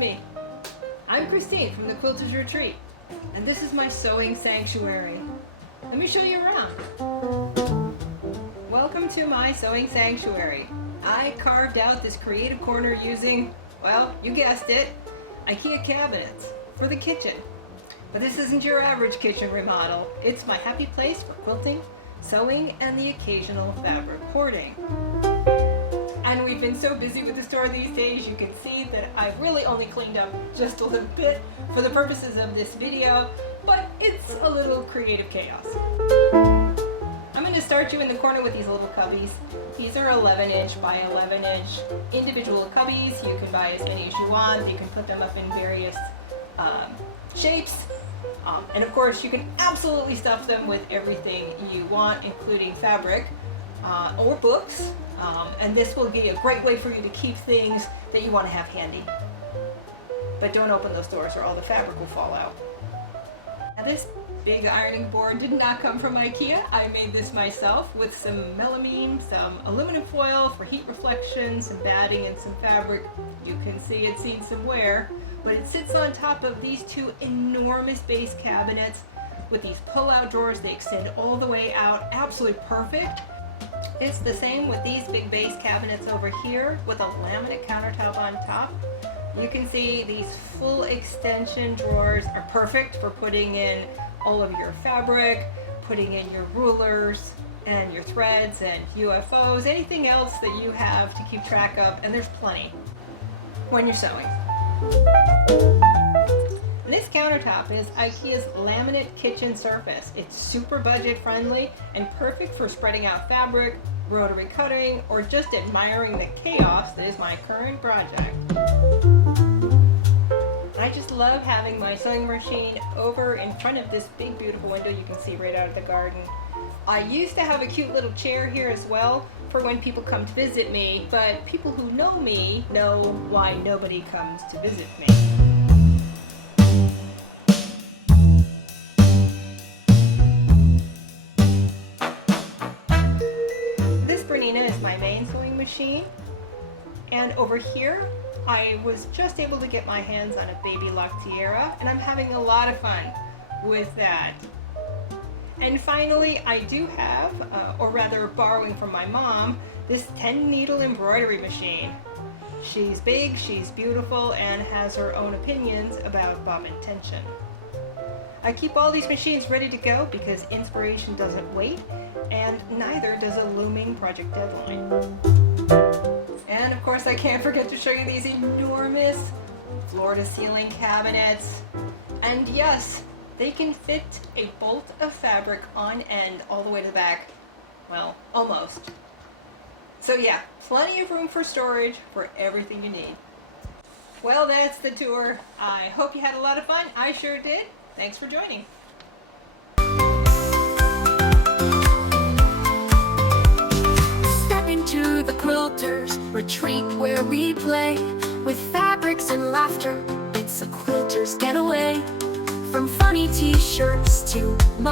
me. I'm Christine from the Quilters Retreat, and this is my sewing sanctuary. Let me show you around. Welcome to my sewing sanctuary. I carved out this creative corner using, well, you guessed it, IKEA cabinets for the kitchen. But this isn't your average kitchen remodel. It's my happy place for quilting, sewing, and the occasional fabric hoarding. And we've been so busy with the store these days, you can see that I've really only cleaned up just a little bit for the purposes of this video, but it's a little creative chaos. I'm going to start you in the corner with these little cubbies. These are 11-inch by 11-inch individual cubbies. You can buy as many as you want. You can put them up in various shapes. And of course, you can absolutely stuff them with everything you want, including fabric or books. And this will be a great way for you to keep things that you want to have handy. But don't open those doors or all the fabric will fall out. Now this big ironing board did not come from IKEA. I made this myself with some melamine, some aluminum foil for heat reflection, some batting, and some fabric. You can see it's seen some wear, but it sits on top of these two enormous base cabinets with these pull-out drawers. They extend all the way out, absolutely perfect. It's the same with these big base cabinets over here with a laminate countertop on top. You can see these full extension drawers are perfect for putting in all of your fabric, putting in your rulers and your threads and UFOs, anything else that you have to keep track of, and there's plenty when you're sewing. And this countertop is IKEA's laminate kitchen surface. It's super budget friendly and perfect for spreading out fabric, rotary cutting, or just admiring the chaos that is my current project. I just love having my sewing machine over in front of this big beautiful window you can see right out of the garden. I used to have a cute little chair here as well for when people come to visit me, but people who know me know why nobody comes to visit me. This Bernina is my main sewing machine, and over here I was just able to get my hands on a baby lock tiara, and I'm having a lot of fun with that. And finally, I do have, or rather borrowing from my mom, this 10-needle embroidery machine. She's big, she's beautiful, and has her own opinions about bobbin tension. I keep all these machines ready to go because inspiration doesn't wait, and neither does a looming project deadline. And of course, I can't forget to show you these enormous floor-to-ceiling cabinets. And yes, they can fit a bolt of fabric on end all the way to the back. Well, almost. So yeah, plenty of room for storage for everything you need. Well, that's the tour. I hope you had a lot of fun. I sure did. Thanks for joining. To the quilters retreat where we play with fabrics and laughter. It's a quilter's getaway, from funny t-shirts to